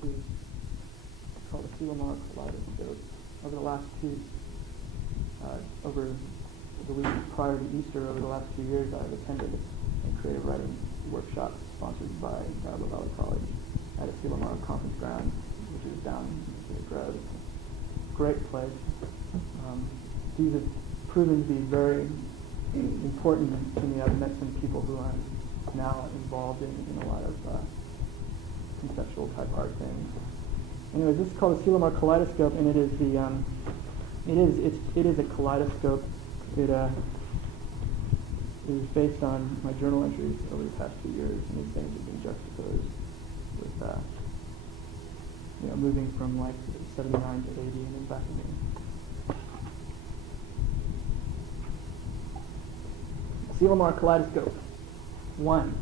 which is called the Silomar Kaleidoscope. Over the last over the week prior to Easter, over the last 2 years, I've attended a creative writing workshop sponsored by Diablo Valley College at a Silomar conference ground, which is down in the Grove. Great place. These have proven to be very important to me. I've met some people who I'm now involved in a lot of conceptual type art things. Anyways, this is called the Silomar Kaleidoscope, and it is a kaleidoscope. It is based on my journal entries over the past 2 years, and these things have been juxtaposed with moving from like 79 to 80 and then back again. Silomar Kaleidoscope. 1.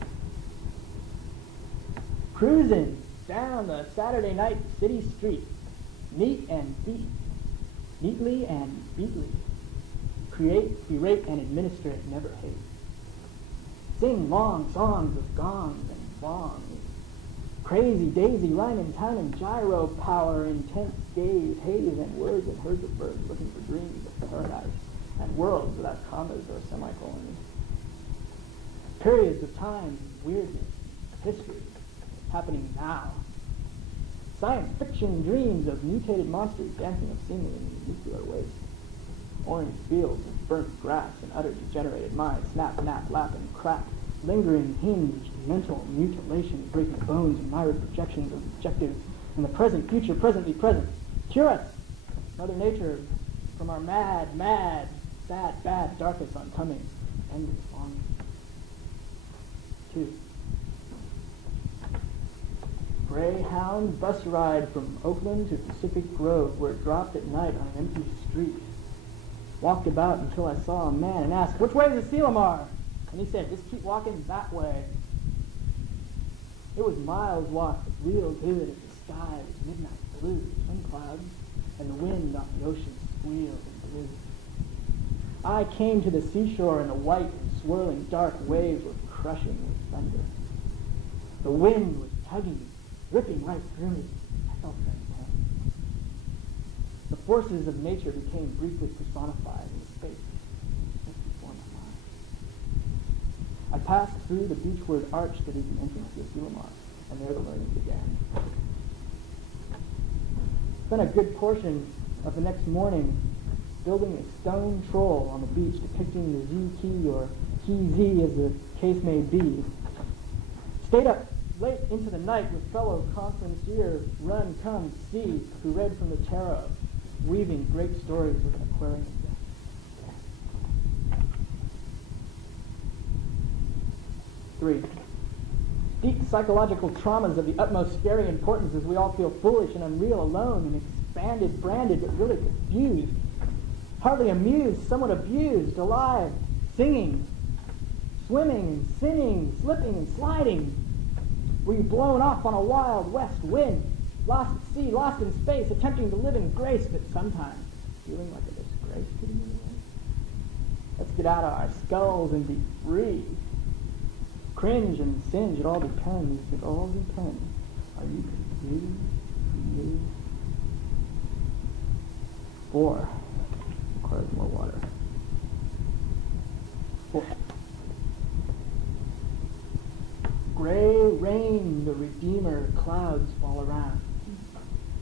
Cruising down the Saturday night city street, neat and beat, neatly and beatly, create, berate, and administer, never hate. Sing long songs of gongs and bongs, crazy daisy, rhyme and time and gyro power, intense gaze, haze, and words and herds of birds looking for dreams of paradise and worlds without commas or semicolons. Periods of time, weirdness, history, happening now. Science fiction dreams of mutated monsters dancing obscenely in nuclear waste. Orange fields of burnt grass and utter degenerated minds snap, nap, lap, and crack. Lingering, hinged, mental mutilations, breaking bones and myriad projections of objectives in the present, future, presently present. Cure us, Mother Nature, from our mad, mad, sad, bad, darkest oncoming, endless longing. 2. Greyhound bus ride from Oakland to Pacific Grove, where it dropped at night on an empty street. Walked about until I saw a man and asked, "Which way is the Silomar?" And he said, "Just keep walking that way." It was miles walk, but real good as the sky was midnight blue, sun clouds, and the wind on the ocean squealed and blew. I came to the seashore, and the white and swirling dark waves were crushing with thunder. The wind was tugging, ripping right through me. I felt that pain. The forces of nature became briefly personified in space just before my mind. I passed through the beachward arch that is the entrance to the Silomar, and there the learning began. Spent a good portion of the next morning building a stone troll on the beach depicting the Z key or key Z as the case may be. Stayed up late into the night with fellow conferencier Run Come See, who read from the tarot, weaving great stories with an aquarium deck. 3. Deep psychological traumas of the utmost scary importance as we all feel foolish and unreal, alone and expanded, branded, but really confused. Hardly amused, somewhat abused, alive, singing, swimming and sinning, slipping and sliding. Were you blown off on a wild west wind, lost at sea, lost in space, attempting to live in grace, but sometimes feeling like a disgrace to the universe? Let's get out of our skulls and be free. Cringe and singe, it all depends. It all depends. Are you confused? Confused? 4. Requires more water. 4. Gray rain, the Redeemer, clouds fall around.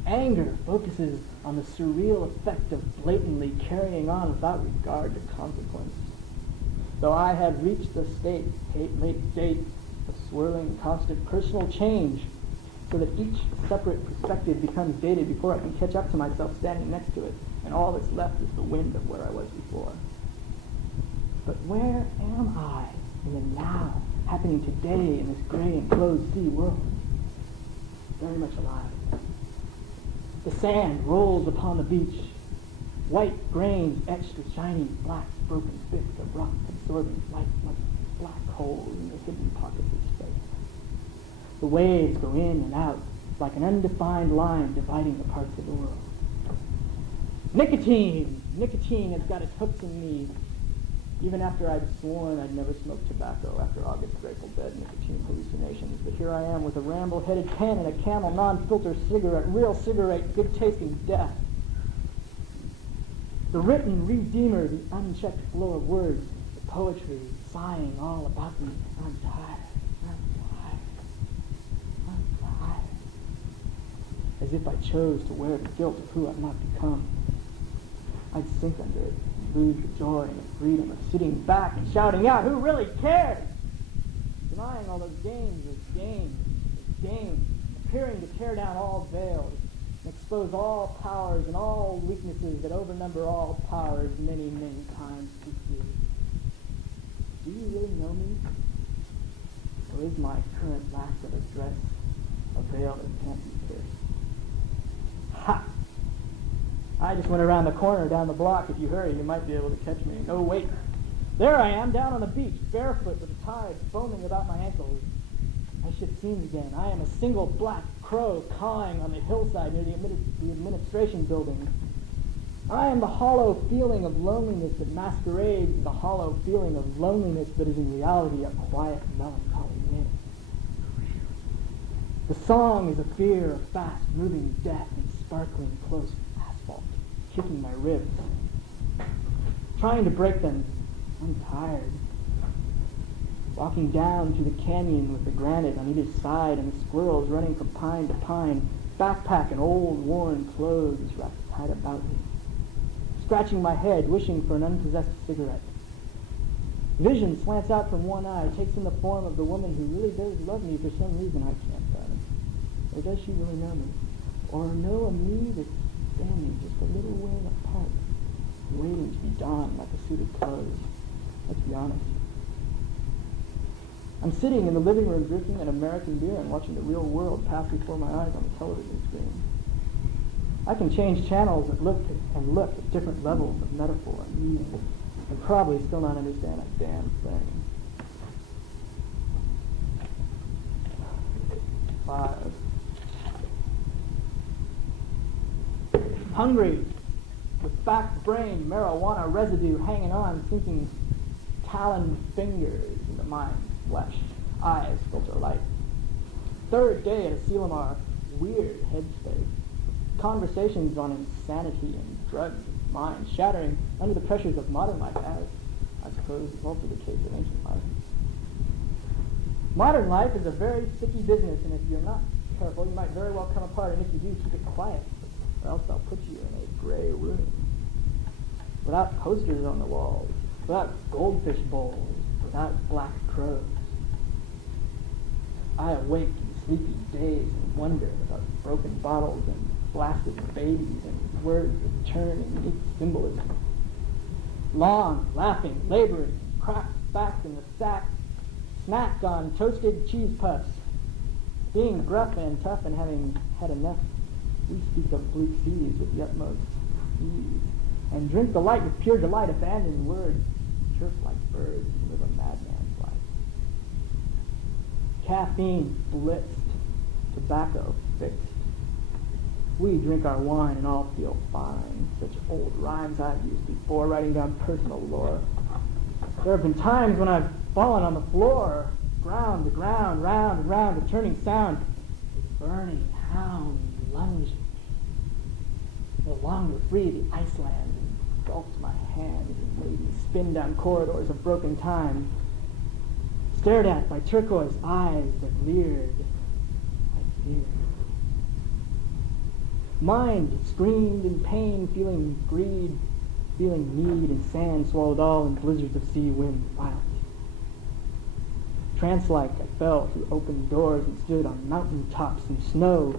Anger focuses on the surreal effect of blatantly carrying on without regard to consequence. Though I have reached the late date of swirling constant personal change, so that each separate perspective becomes dated before I can catch up to myself standing next to it, and all that's left is the wind of where I was before. But where am I in the now, happening today in this gray and closed sea world? Very much alive. The sand rolls upon the beach, white grains etched with shiny black broken bits of rock absorbing light like black holes in the hidden pockets of space. The waves go in and out like an undefined line dividing the parts of the world. Nicotine! Nicotine has got its hooks in me. even after I'd sworn I'd never smoke tobacco after August Grateful Dead nicotine hallucinations. But here I am with a ramble-headed pen and a Camel non-filter cigarette, real cigarette, good-tasting death. The written redeemer, the unchecked flow of words, the poetry sighing all about me. I'm tired, I'm tired. As if I chose to wear the guilt of who I've not become. I'd sink under it, lose the joy and the freedom of sitting back and shouting out, who really cares? Denying all those games, appearing to tear down all veils, and expose all powers and all weaknesses that overnumber all powers many, many times too few. Do you really know me? Or is my current lack of address a veil that can't be pierced? Ha! I just went around the corner down the block. If you hurry, you might be able to catch me. Oh, wait. There I am, down on the beach, barefoot with the tide foaming about my ankles. I shift scenes again. I am a single black crow cawing on the hillside near the administration building. I am the hollow feeling of loneliness that masquerades as the hollow feeling of loneliness that is in reality a quiet, melancholy wind. The song is a fear of fast-moving death and sparkling close asphalt, kicking my ribs. Trying to break them, I'm tired. Walking down through the canyon with the granite on either side and the squirrels running from pine to pine, backpack and old worn clothes wrapped tight about me. Scratching my head, wishing for an unpossessed cigarette. Vision slants out from one eye, takes in the form of the woman who really does love me for some reason I can't fathom. Or does she really know me? Or know a me that's standing just a little way apart, waiting to be donned like a suit of clothes? Let's be honest. I'm sitting in the living room drinking an American beer and watching the real world pass before my eyes on the television screen. I can change channels and look at different levels of metaphor and meaning, and probably still not understand a damn thing. 5. Hungry, with back brain marijuana residue hanging on, sinking taloned fingers into mind's flesh, eyes filter light. Third day at a Selamar, weird headspace. Conversations on insanity and drugs, mind shattering under the pressures of modern life, as I suppose is also the case of ancient life. Modern life is a very sticky business, and if you're not careful, you might very well come apart, and if you do, keep it quiet, or else they'll put you in a gray room. Without posters on the walls, without goldfish bowls, without black crows. I awake in sleepy days and wonder about broken bottles and blasted babies and words that turn in neat symbolism. Long, laughing, laboring, cracked back in the sack, snack on toasted cheese puffs. Being gruff and tough and having had enough, we speak of bleak seas with the utmost ease, and drink the light with pure delight, abandon words, chirp like birds, and live a madman's life. Caffeine blitzed, tobacco fixed. We drink our wine and all feel fine. Such old rhymes I've used before, writing down personal lore. There have been times when I've fallen on the floor, ground to ground, round and round, a turning sound. A burning hound lunged me. No longer free, the Iceland engulfed my hands and made me spin down corridors of broken time. Stared at by turquoise eyes that leered. I feared. Mind screamed in pain, feeling greed, feeling need, and sand swallowed all in blizzards of sea wind violent. Trance-like, I fell through open doors and stood on mountain tops in snow,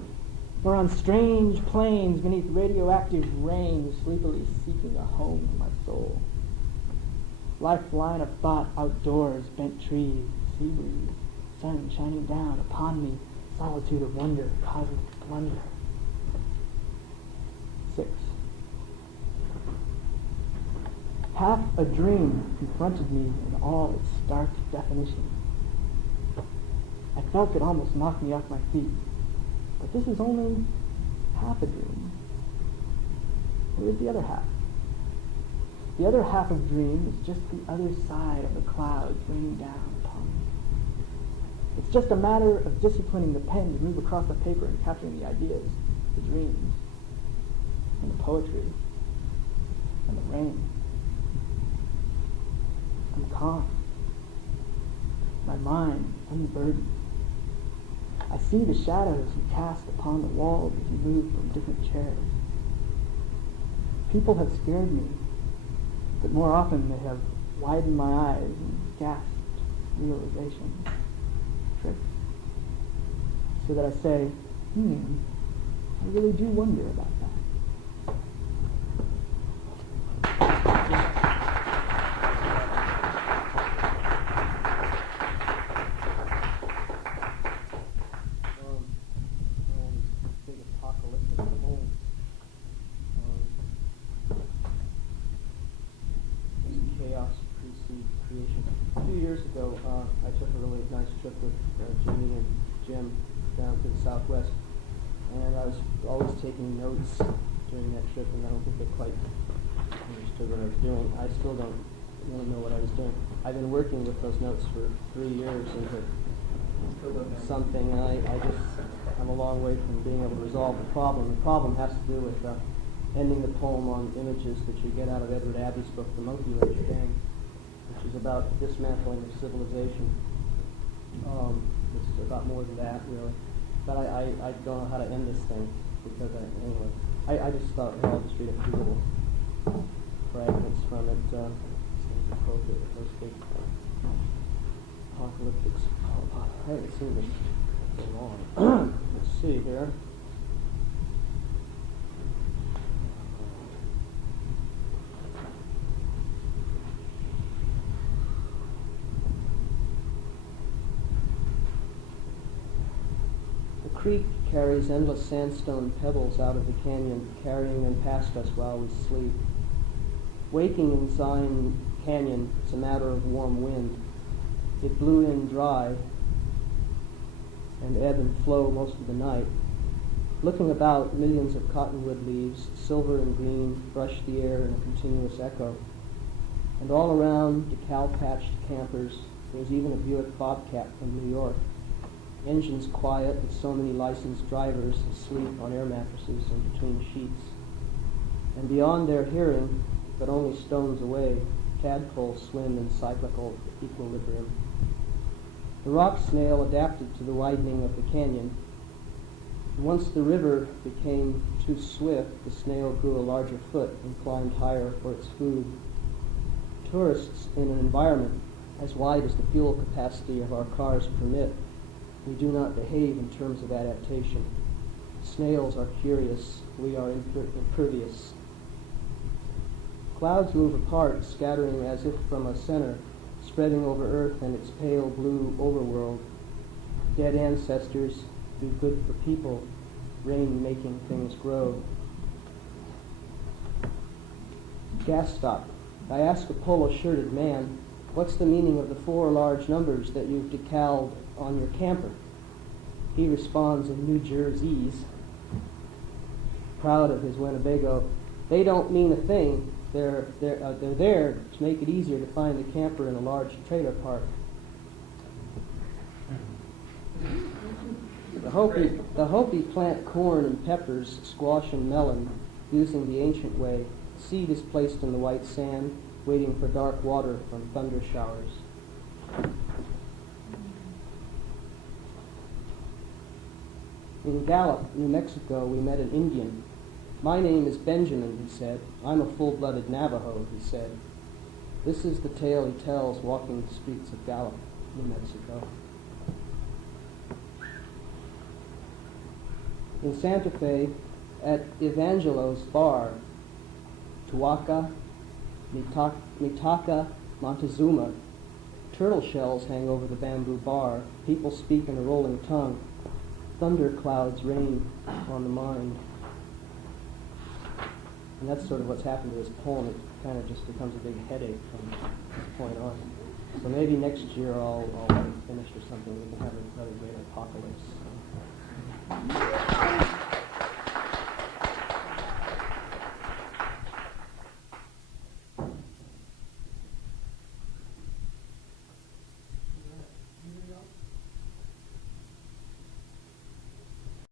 or on strange plains beneath radioactive rain, sleepily seeking a home for my soul. Lifeline of thought outdoors, bent trees, sea breeze, sun shining down upon me, solitude of wonder, cosmic wonder. 6. Half a dream confronted me in all its stark definition. I felt it almost knock me off my feet. But this is only half a dream. Where is the other half? The other half of dream is just the other side of the clouds raining down upon me. It's just a matter of disciplining the pen to move across the paper and capturing the ideas, the dreams, and the poetry, and the rain. I'm calm. My mind unburdened. I see the shadows you cast upon the walls as you move from different chairs. People have scared me, but more often they have widened my eyes and gasped realization, tricks, so that I say, I really do wonder about that. I took a really nice trip with Jimmy and Jim down to the Southwest, and I was always taking notes during that trip, and I don't think they quite understood what I was doing. I still don't really know what I was doing. I've been working with those notes for 3 years into something, and I'm a long way from being able to resolve the problem. The problem has to do with ending the poem on images that you get out of Edward Abbey's book, The Monkey Wrench Gang, which is about dismantling of civilization. It's about more than that, really. But I don't know how to end this thing, because I just thought, I'll just read a few little fragments from it. Seems appropriate with those big apocalyptic. I haven't seen this so long. Let's see here. The creek carries endless sandstone pebbles out of the canyon, carrying them past us while we sleep. Waking in Zion Canyon, it's a matter of warm wind. It blew in dry and ebb and flow most of the night. Looking about, millions of cottonwood leaves, silver and green, brush the air in a continuous echo. And all around, decal-patched campers. There's even a Buick Bobcat from New York. Engines quiet with so many licensed drivers asleep on air mattresses and between sheets. And beyond their hearing, but only stones away, tadpoles swim in cyclical equilibrium. The rock snail adapted to the widening of the canyon. Once the river became too swift, the snail grew a larger foot and climbed higher for its food. Tourists in an environment as wide as the fuel capacity of our cars permit, we do not behave in terms of adaptation. Snails are curious, we are impervious. Clouds move apart, scattering as if from a center, spreading over Earth and its pale blue overworld. Dead ancestors do good for people, rain making things grow. Gas stop. I ask a polo-shirted man, what's the meaning of the 4 large numbers that you've decaled on your camper? He responds in New Jersey's, proud of his Winnebago, they don't mean a thing. They're there to make it easier to find a camper in a large trailer park. The Hopi plant corn and peppers, squash and melon, using the ancient way. Seed is placed in the white sand, waiting for dark water from thunder showers. In Gallup, New Mexico, we met an Indian. My name is Benjamin, he said. I'm a full-blooded Navajo, he said. This is the tale he tells walking the streets of Gallup, New Mexico. In Santa Fe, at Evangelo's bar, Tuaca, Mitaka, Montezuma, turtle shells hang over the bamboo bar. People speak in a rolling tongue. Thunder clouds rain on the mind. And that's sort of what's happened to this poem. It kind of just becomes a big headache from this point on. So maybe next year I'll have it finished or something. We can have another great apocalypse.